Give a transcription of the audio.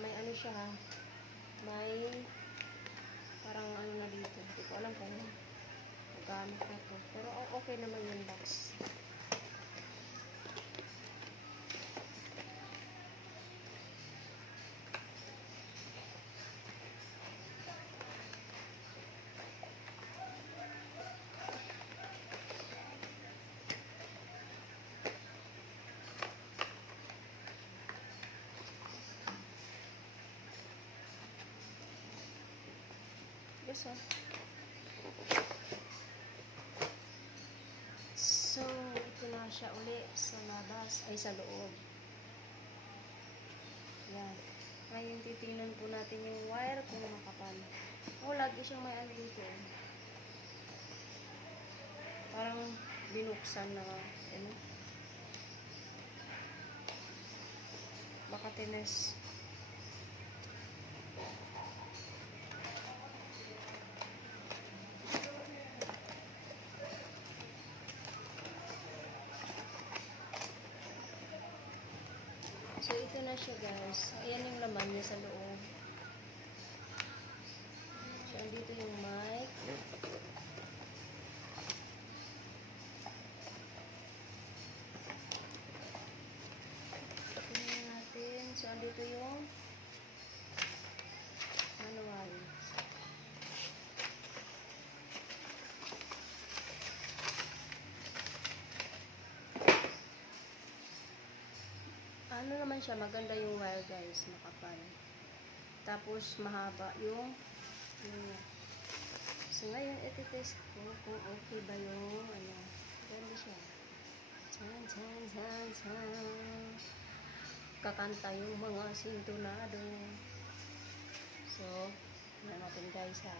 may ano siya ha. May parang ano na dito. Hindi ko alam kung magamit na to. Pero okay naman yung box. Yes, oh. So, ito na siya uli sa labas, ay sa loob. Yan. Ngayon, titingnan po natin yung wire kung makapal. Oh, lagi siyang may ano dito. Parang binuksan na, ano. Baka tines. So, ito na siya guys. Ayan yung laman niya sa loob. So, andito yung mic. Tingnan natin. So, andito yung manual. Ano naman siya, maganda yung wire guys, makapal. Tapos mahaba yung so ngayon iti-test ko kung okay ba yung ano, ganda siya. Chan chan chan chan. Kakanta yung mga sintonado. So, yan natin guys ha.